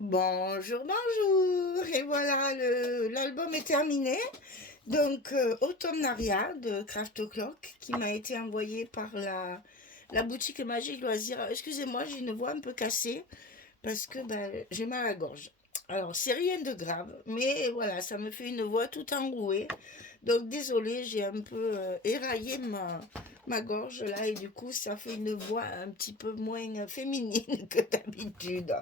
Bonjour, bonjour. Et voilà, l'album est terminé. Donc, Automnaria de Craft O'Clock qui m'a été envoyé par la boutique Magique Loisirs. Excusez-moi, j'ai une voix un peu cassée parce que ben, j'ai mal à la gorge. Alors, c'est rien de grave, mais voilà, ça me fait une voix tout enrouée. Donc, désolée, j'ai un peu éraillé ma gorge là, et du coup, ça fait une voix un petit peu moins féminine que d'habitude.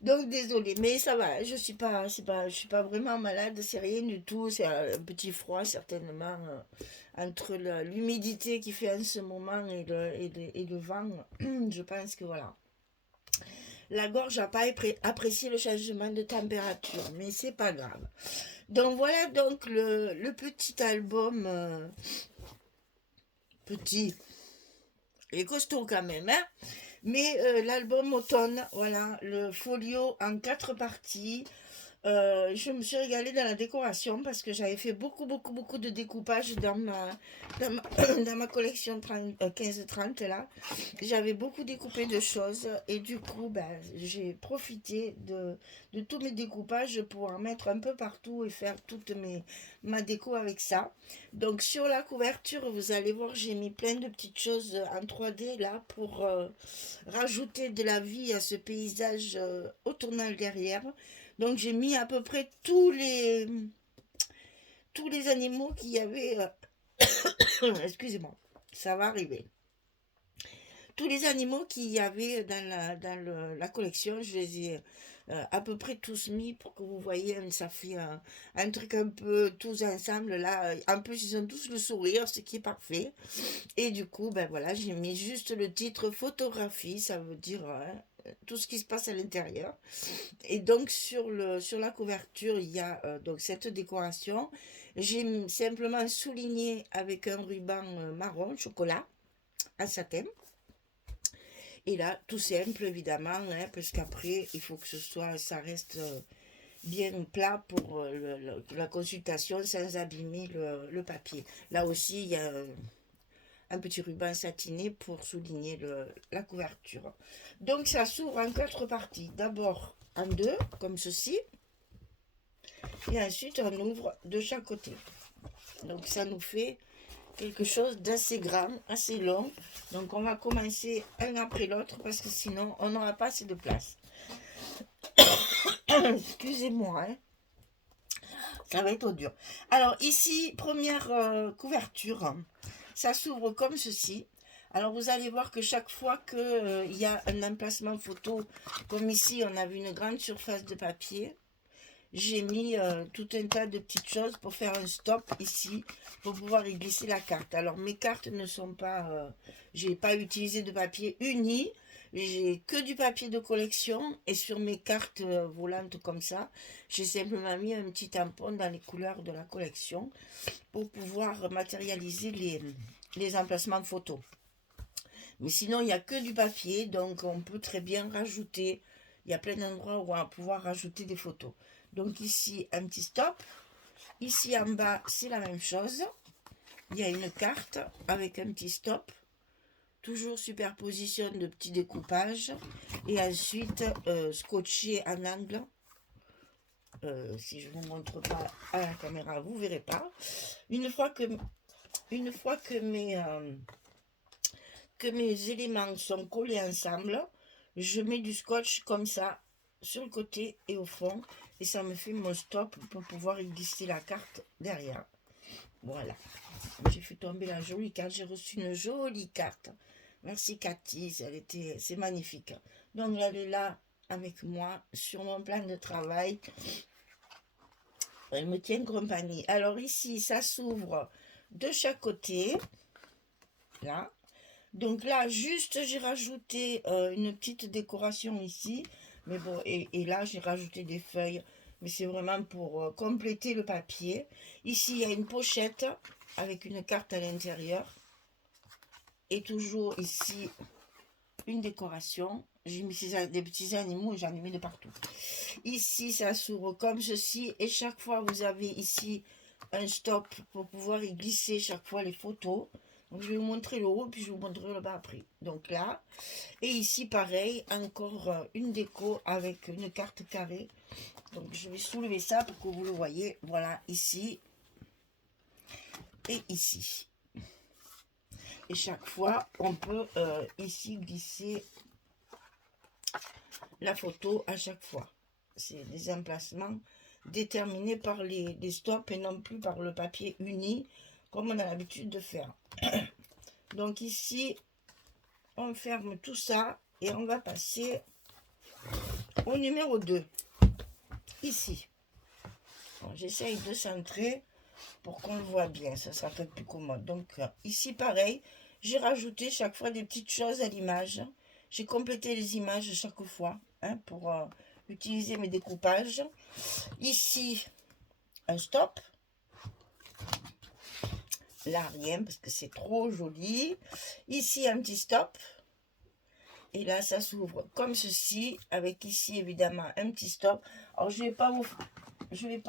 Donc désolée, mais ça va, je suis pas vraiment malade, c'est rien du tout, c'est un petit froid certainement entre l'humidité qui fait en ce moment et le vent. Je pense que voilà. La gorge n'a pas apprécié le changement de température, mais c'est pas grave. Donc voilà donc le petit album, petit et costaud quand même, hein. Mais l'album automne, voilà, le folio en quatre parties. Je me suis régalée dans la décoration parce que j'avais fait beaucoup de découpage dans ma collection 15-30 là. J'avais beaucoup découpé de choses et du coup, ben, j'ai profité de tous mes découpages pour en mettre un peu partout et faire ma déco avec ça. Donc sur la couverture, vous allez voir, j'ai mis plein de petites choses en 3D là pour rajouter de la vie à ce paysage automnal derrière. Donc j'ai mis à peu près tous les animaux qu'il y avait. Excusez-moi, ça va arriver. Tous les animaux qu'il y avait la collection, je les ai à peu près tous mis pour que vous voyez, ça fait un truc un peu tous ensemble là. En plus, ils ont tous le sourire, ce qui est parfait. Et du coup, ben voilà, j'ai mis juste le titre photographie, ça veut dire tout ce qui se passe à l'intérieur. Et donc sur la couverture, il y a donc cette décoration. J'ai simplement souligné avec un ruban marron chocolat à satin. Et là, tout simple évidemment, hein, parce qu'après, il faut que ça reste bien plat pour la consultation sans abîmer le papier. Là aussi, il y a un petit ruban satiné pour souligner la couverture. Donc ça s'ouvre en quatre parties. D'abord en deux, comme ceci, et ensuite on ouvre de chaque côté. Donc ça nous fait quelque chose d'assez grand, assez long. Donc on va commencer un après l'autre parce que sinon on n'aura pas assez de place. Excusez-moi, hein, ça va être dur. Alors ici, première couverture, ça s'ouvre comme ceci. Alors vous allez voir que chaque fois qu'il y a un emplacement photo, comme ici on a vu une grande surface de papier, j'ai mis tout un tas de petites choses pour faire un stop ici, pour pouvoir y glisser la carte. Alors mes cartes ne sont pas, j'ai pas utilisé de papier uni, j'ai que du papier de collection et sur mes cartes volantes comme ça, j'ai simplement mis un petit tampon dans les couleurs de la collection pour pouvoir matérialiser les emplacements photos. Mais sinon, il n'y a que du papier, donc on peut très bien rajouter, il y a plein d'endroits où on va pouvoir rajouter des photos. Donc ici, un petit stop. Ici en bas, c'est la même chose. Il y a une carte avec un petit stop. Toujours superposition de petits découpages. Et ensuite, scotché en angle. Si je ne vous montre pas à la caméra, vous ne verrez pas. Une fois que, une fois que mes éléments sont collés ensemble, je mets du scotch comme ça sur le côté et au fond et ça me fait mon stop pour pouvoir y glisser la carte derrière. Voilà, j'ai fait tomber la jolie carte, j'ai reçu une jolie carte. Merci Cathy, c'est magnifique. Donc elle est là avec moi sur mon plan de travail. Elle me tient compagnie. Alors ici, ça s'ouvre de chaque côté. Là, donc là, juste, j'ai rajouté une petite décoration ici. Mais bon, et là, j'ai rajouté des feuilles. Mais c'est vraiment pour compléter le papier. Ici, il y a une pochette avec une carte à l'intérieur. Et toujours ici, une décoration. J'ai mis des petits animaux et j'en ai mis de partout. Ici, ça s'ouvre comme ceci. Et chaque fois, vous avez ici un stop pour pouvoir y glisser chaque fois les photos. Donc, je vais vous montrer le haut, puis je vous montrerai le bas après. Donc là, et ici, pareil, encore une déco avec une carte carrée. Donc, je vais soulever ça pour que vous le voyez. Voilà, ici et ici. Et chaque fois, on peut ici glisser la photo à chaque fois. C'est des emplacements déterminés par les stops et non plus par le papier uni, comme on a l'habitude de faire. Donc ici, on ferme tout ça et on va passer au numéro 2. Ici. Bon, j'essaye de centrer pour qu'on le voit bien, ça sera peut-être plus commode. Donc ici, pareil, j'ai rajouté chaque fois des petites choses à l'image. J'ai complété les images chaque fois pour utiliser mes découpages. Ici, un stop. Là, rien, parce que c'est trop joli. Ici, un petit stop. Et là, ça s'ouvre comme ceci, avec ici, évidemment, un petit stop. Alors, je vais pas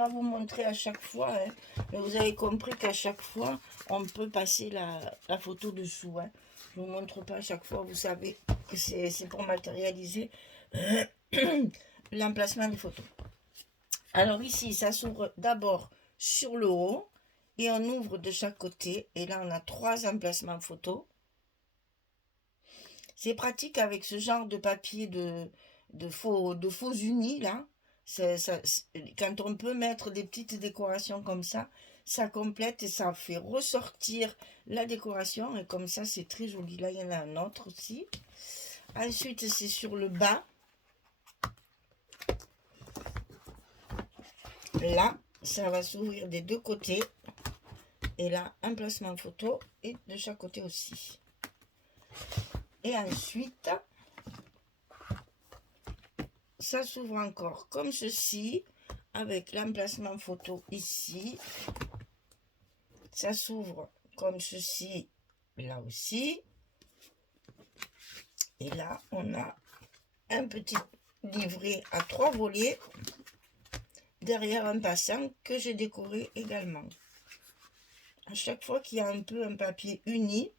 vous montrer à chaque fois, mais vous avez compris qu'à chaque fois, on peut passer la photo dessous. Je ne vous montre pas à chaque fois, vous savez que c'est pour matérialiser l'emplacement des photos. Alors ici, ça s'ouvre d'abord sur le haut et on ouvre de chaque côté. Et là, on a 3 emplacements photos. C'est pratique avec ce genre de papier de faux unis, là. Quand on peut mettre des petites décorations comme ça complète et ça fait ressortir la décoration. Et comme ça, c'est très joli. Là, il y en a un autre aussi. Ensuite, c'est sur le bas. Là, ça va s'ouvrir des deux côtés. Et là, un placement photo et de chaque côté aussi. Et ensuite, ça s'ouvre encore comme ceci, avec l'emplacement photo ici. Ça s'ouvre comme ceci, là aussi. Et là, on a un petit livret à 3 volets derrière un passant que j'ai décoré également. À chaque fois qu'il y a un peu un papier uni,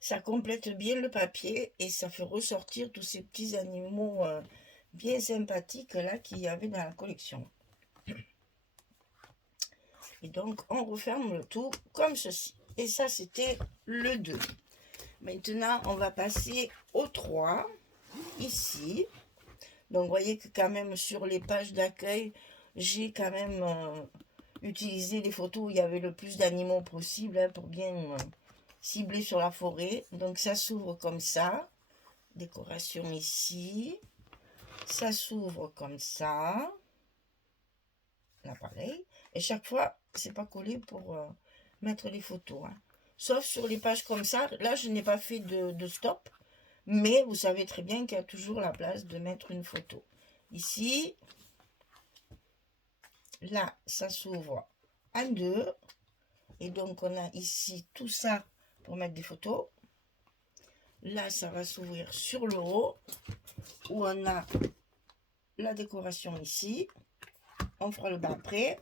ça complète bien le papier et ça fait ressortir tous ces petits animaux bien sympathiques là qu'il y avait dans la collection. Et donc, on referme le tout comme ceci. Et ça, c'était le 2. Maintenant, on va passer au 3, ici. Donc, vous voyez que quand même, sur les pages d'accueil, j'ai quand même utilisé les photos où il y avait le plus d'animaux possible pour bien cibler sur la forêt. Donc, ça s'ouvre comme ça. Décoration ici. Ça s'ouvre comme ça. Là, pareil. Et chaque fois, c'est pas collé pour mettre les photos. Sauf sur les pages comme ça. Là, je n'ai pas fait de stop. Mais vous savez très bien qu'il y a toujours la place de mettre une photo. Ici. Là, ça s'ouvre en 2. Et donc, on a ici tout ça pour mettre des photos. Là, ça va s'ouvrir sur le haut. Où on a la décoration ici. On fera le bas après.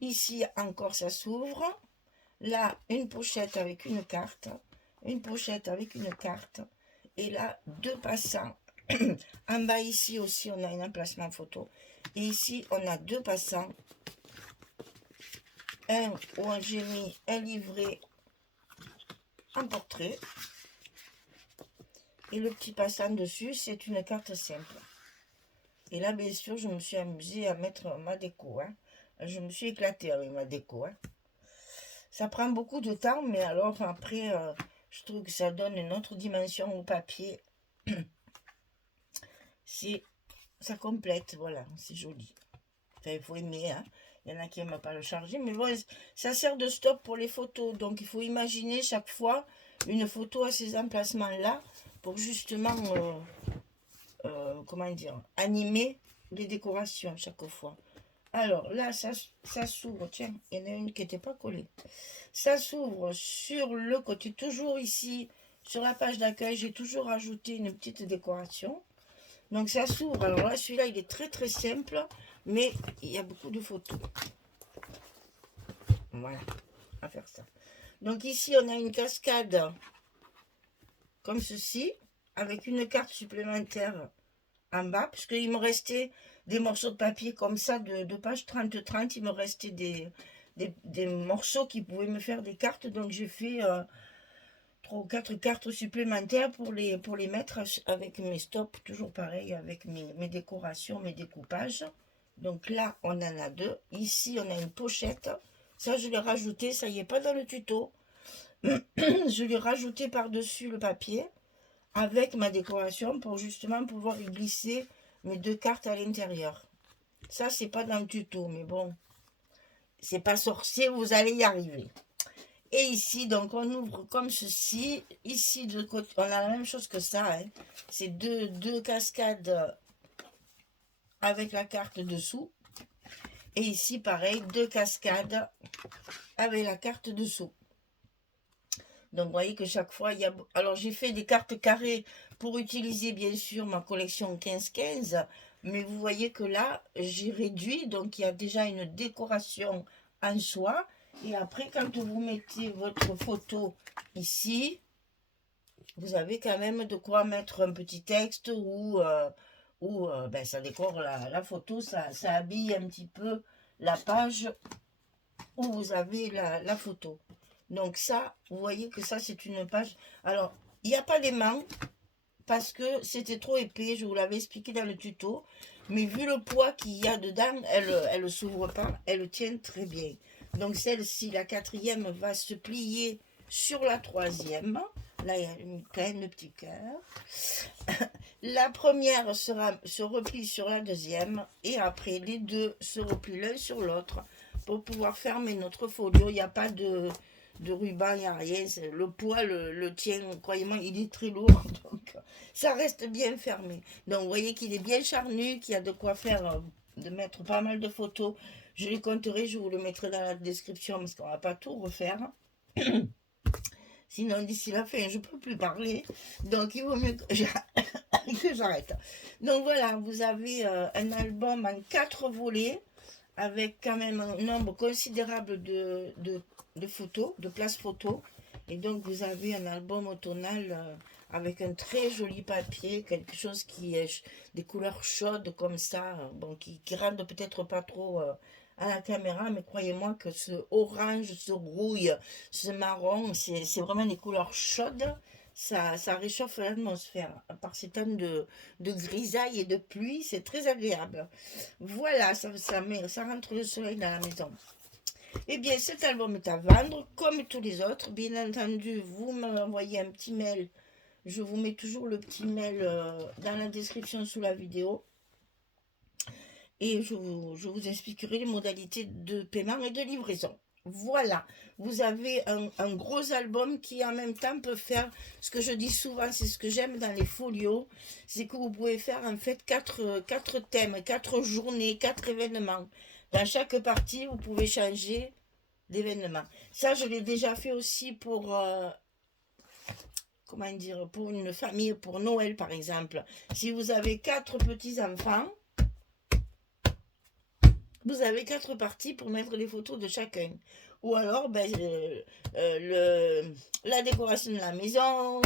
Ici, encore, ça s'ouvre. Là, une pochette avec une carte. Une pochette avec une carte. Et là, 2 passants. En bas, ici aussi, on a un emplacement photo. Et ici, on a 2 passants. Un où j'ai mis un livret en portrait. Et le petit passant dessus, c'est une carte simple. Et là, bien sûr, je me suis amusée à mettre ma déco. Je me suis éclatée avec ma déco. Ça prend beaucoup de temps, mais alors après, je trouve que ça donne une autre dimension au papier. Ça complète, voilà, c'est joli. Enfin, il faut aimer, Il y en a qui n'aiment pas le charger, mais bon, ça sert de stop pour les photos. Donc, il faut imaginer chaque fois une photo à ces emplacements-là pour justement, comment dire, animer les décorations chaque fois. Alors, là, ça s'ouvre. Tiens, il y en a une qui n'était pas collée. Ça s'ouvre sur le côté, toujours ici, sur la page d'accueil, j'ai toujours ajouté une petite décoration. Donc, ça s'ouvre. Alors là, celui-là, il est très, très simple, mais il y a beaucoup de photos. Voilà, on va faire ça. Donc ici, on a une cascade comme ceci, avec une carte supplémentaire en bas, puisqu'il me restait des morceaux de papier comme ça, de page 30-30, il me restait des morceaux qui pouvaient me faire des cartes, donc j'ai fait 3 ou 4 cartes supplémentaires pour les mettre avec mes stops, toujours pareil, avec mes décorations, mes découpages. Donc là, on en a 2. Ici, on a une pochette. Ça, je l'ai rajouté, ça y est pas dans le tuto. Je l'ai rajouté par-dessus le papier avec ma décoration pour justement pouvoir y glisser mes 2 cartes à l'intérieur. Ça, c'est pas dans le tuto, mais bon, c'est pas sorcier, vous allez y arriver. Et ici, donc, on ouvre comme ceci. Ici, de côté, on a la même chose que ça. Hein. C'est deux cascades avec la carte dessous. Et ici, pareil, 2 cascades avec la carte dessous. Donc, vous voyez que chaque fois, il y a... Alors, j'ai fait des cartes carrées pour utiliser, bien sûr, ma collection 15-15. Mais vous voyez que là, j'ai réduit. Donc, il y a déjà une décoration en soi. Et après, quand vous mettez votre photo ici, vous avez quand même de quoi mettre un petit texte ou ben, ça décore la photo. Ça habille un petit peu la page où vous avez la photo. Donc ça, vous voyez que ça, c'est une page. Alors, il n'y a pas d'aimant parce que c'était trop épais. Je vous l'avais expliqué dans le tuto. Mais vu le poids qu'il y a dedans, elle ne s'ouvre pas. Elle tient très bien. Donc celle-ci, la 4e, va se plier sur la 3e. Là, il y a plein de petits cœurs. La première se replie sur la 2e. Et après, les deux se replient l'un sur l'autre pour pouvoir fermer notre folio. Il n'y a pas de ruban, il n'y a rien. Le poids le tient, croyez-moi, il est très lourd. Donc, ça reste bien fermé. Donc, vous voyez qu'il est bien charnu, qu'il y a de quoi faire, de mettre pas mal de photos. Je les compterai, je vous le mettrai dans la description parce qu'on ne va pas tout refaire. Sinon, d'ici la fin, je ne peux plus parler. Donc, il vaut mieux que j'arrête. Donc, voilà, vous avez un album en 4 volets avec quand même un nombre considérable de photos, de places photos. Et donc, vous avez un album automnal avec un très joli papier, quelque chose qui est des couleurs chaudes comme ça, bon, qui rendent peut-être pas trop à la caméra, mais croyez-moi que ce orange, ce rouille, ce marron, c'est vraiment des couleurs chaudes. Ça réchauffe l'atmosphère. Par ces temps de grisaille et de pluie, c'est très agréable. Voilà, ça rentre le soleil dans la maison. Eh bien, cet album est à vendre, comme tous les autres. Bien entendu, vous m'envoyez un petit mail. Je vous mets toujours le petit mail dans la description sous la vidéo. Et je vous expliquerai les modalités de paiement et de livraison. Voilà, vous avez un gros album qui en même temps peut faire, ce que je dis souvent, c'est ce que j'aime dans les folios, c'est que vous pouvez faire en fait 4 thèmes, 4 journées, 4 événements. Dans chaque partie, vous pouvez changer d'événement. Ça, je l'ai déjà fait aussi pour, comment dire, pour une famille, pour Noël par exemple. Si vous avez 4 petits-enfants, vous avez 4 parties pour mettre les photos de chacun. Ou alors, ben, la décoration de la maison,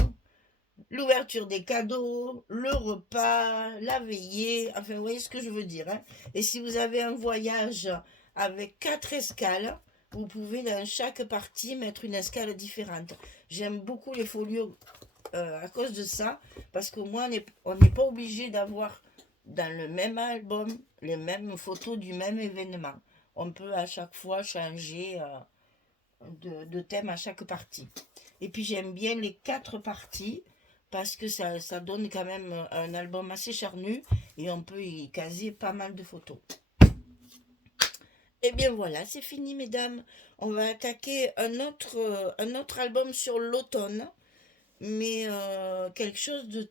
l'ouverture des cadeaux, le repas, la veillée, enfin, vous voyez ce que je veux dire. Hein. Et si vous avez un voyage avec 4 escales, vous pouvez dans chaque partie mettre une escale différente. J'aime beaucoup les folios à cause de ça, parce que moi, on n'est pas obligé d'avoir dans le même album les mêmes photos du même événement. On peut à chaque fois changer de thème à chaque partie. Et puis j'aime bien les 4 parties parce que ça donne quand même un album assez charnu et on peut y caser pas mal de photos. Et bien voilà, c'est fini mesdames. On va attaquer un autre album sur l'automne, mais quelque chose de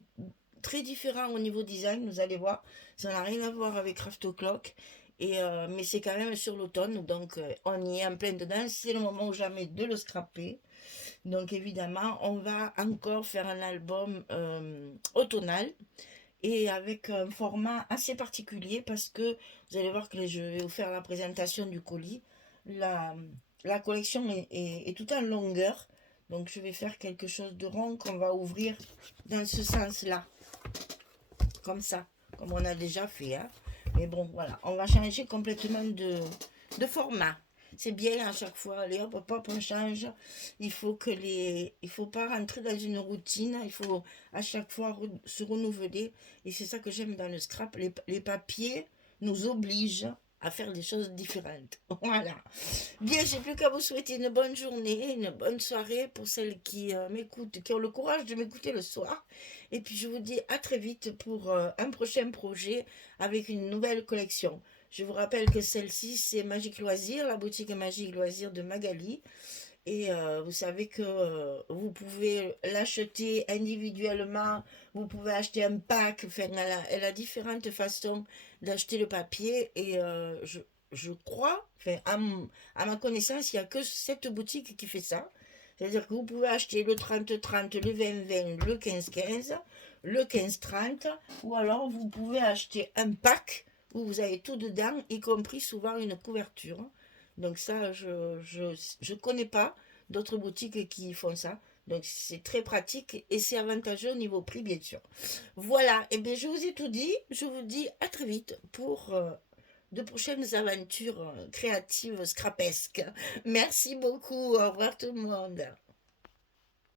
très différent au niveau design, vous allez voir. Ça n'a rien à voir avec Craft O'Clock. Mais c'est quand même sur l'automne, donc on y est en plein dedans. C'est le moment ou jamais de le scraper. Donc évidemment, on va encore faire un album automnal et avec un format assez particulier parce que vous allez voir que je vais vous faire la présentation du colis. la collection est tout en longueur. Donc je vais faire quelque chose de rond qu'on va ouvrir dans ce sens-là. Comme ça, comme on a déjà fait. Hein. Mais bon, voilà, on va changer complètement de format. C'est bien à chaque fois, allez hop, hop, hop, on change. Il faut pas rentrer dans une routine, il faut à chaque fois se renouveler. Et c'est ça que j'aime dans le scrap. Les papiers nous obligent à faire des choses différentes. Voilà. Bien, j'ai plus qu'à vous souhaiter une bonne journée, une bonne soirée pour celles qui m'écoutent, qui ont le courage de m'écouter le soir. Et puis je vous dis à très vite pour un prochain projet avec une nouvelle collection. Je vous rappelle que celle-ci, c'est Magique Loisir, la boutique Magique Loisir de Magali. Et vous savez que vous pouvez l'acheter individuellement, vous pouvez acheter un pack, enfin, elle a différentes façons d'acheter le papier. Et je crois, enfin, à ma connaissance, il n'y a que cette boutique qui fait ça. C'est-à-dire que vous pouvez acheter le 30-30, le 20-20, le 15-15, le 15-30, ou alors vous pouvez acheter un pack où vous avez tout dedans, y compris souvent une couverture. Donc ça, je connais pas d'autres boutiques qui font ça. Donc c'est très pratique et c'est avantageux au niveau prix, bien sûr. Voilà, et bien je vous ai tout dit. Je vous dis à très vite pour de prochaines aventures créatives scrapesques. Merci beaucoup. Au revoir tout le monde.